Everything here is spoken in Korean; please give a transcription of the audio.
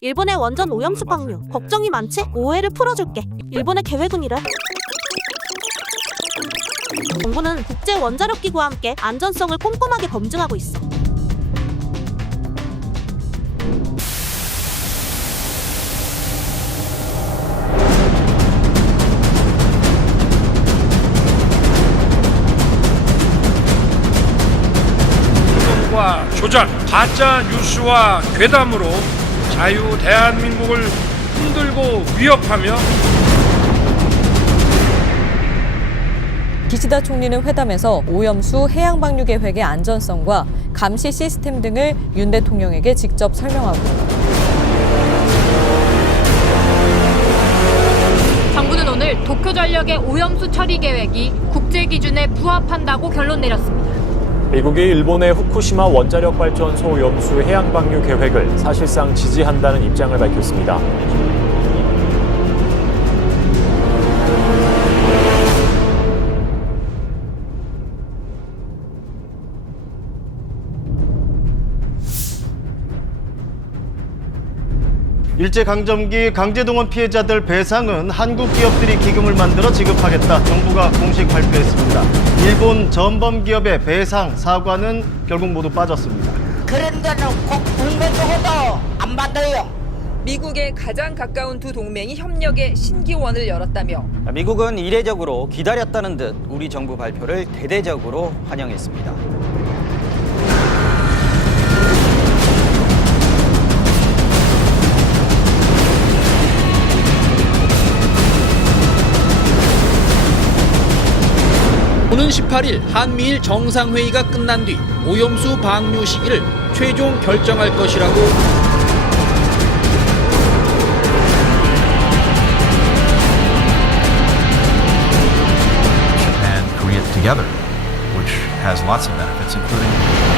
일본의 원전 오염수 방류 걱정이 많지? 오해를 풀어줄게. 일본의 계획은 이래. 정부는 국제 원자력 기구와 함께 안전성을 꼼꼼하게 검증하고 있어. 과 조작, 가짜 뉴스와 괴담으로 자유 대한민국을 흔들고 위협하며 기시다 총리는 회담에서 오염수 해양 방류 계획의 안전성과 감시 시스템 등을 윤 대통령에게 직접 설명하고 정부는 오늘 도쿄 전력의 오염수 처리 계획이 국제 기준에 부합한다고 결론 내렸습니다. 미국이 일본의 후쿠시마 원자력 발전소 오염수 해양 방류 계획을 사실상 지지한다는 입장을 밝혔습니다. 일제강점기 강제동원 피해자들 배상은 한국 기업들이 기금을 만들어 지급하겠다. 정부가 공식 발표했습니다. 일본 전범 기업의 배상 사과는 결국 모두 빠졌습니다. 그런 거는 꼭 국내적으로도 안 받아요. 미국의 가장 가까운 두 동맹이 협력의 신기원을 열었다며 미국은 이례적으로 기다렸다는 듯 우리 정부 발표를 대대적으로 환영했습니다. 오는 18일 한미일 정상회의가 끝난 뒤 오염수 방류 시기를 최종 결정할 것이라고 Japan, Korea together, which has lots of benefits, including